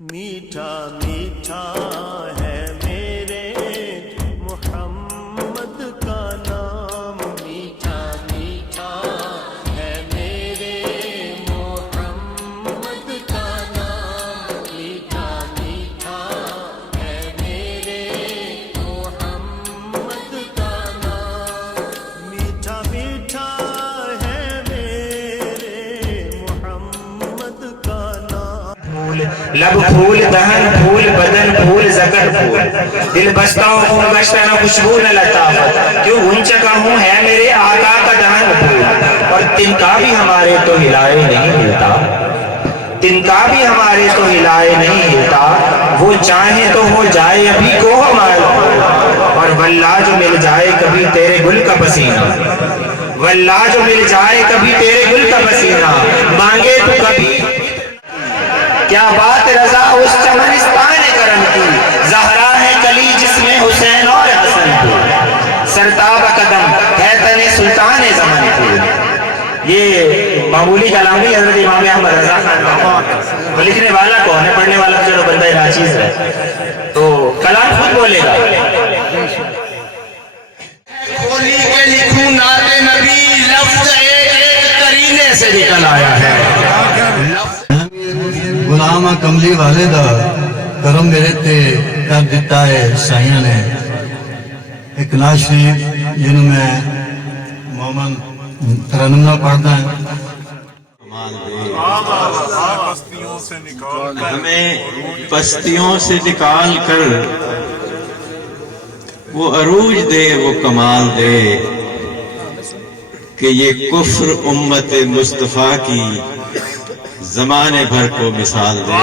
میٹھا میٹھا ہے میرے محمد کا نام، میٹھا میٹھا ہے میرے محمد کا نام، میٹھا میٹھا ہے میرے محمد کا نام، میٹھا میٹھا ہے میرے محمد کا نام۔ لب پھول، دہن پھول، بدن پھول، زکر پھول، دل بستا ہوں خون بشتا نہ خوشبو نہ لطافت، کیوں گھنچکا ہوں ہے میرے آقا کا دہن پھول، اور تنکا بھی ہمارے تو ہلائے نہیں ہلتا، تنکا بھی ہمارے تو ہلائے نہیں ہلتا، وہ چاہیں تو ہو جائے ابھی کوہ مال، اور واللہ جو مل جائے کبھی تیرے گل کا پسینہ، واللہ جو مل جائے کبھی تیرے گل کا پسینہ، مانگے تو کبھی کیا بات رضا اس چمنستان کرم کی، زہرا ہے کلی جس میں حسین اور حسن کی، سرتاب قدم ہے تن سلطان زمن کی۔ یہ معمولی کلام نہیں، حضرت امام احمد رضا خان کا وہ لکھنے والا کون ہے؟ پڑھنے والا جو بندہ ناچیز ہے، تو کلام خود بولے گا۔ کھولی کے لکھوں نعت نبی، لفظ ایک ایک کرینے سے نکل آیا ہے۔ غلام کملی والے دا کرم میرے تے کر دیتا ہے سائیاں نے، ایک نعت شریف جنہوں میں مومن ترنم نہ پڑھتا ہے۔ ہمیں پستیوں سے نکال کر وہ عروج دے، وہ کمال دے کہ یہ کفر امت مصطفیٰ کی زمانے بھر کو مثال دے۔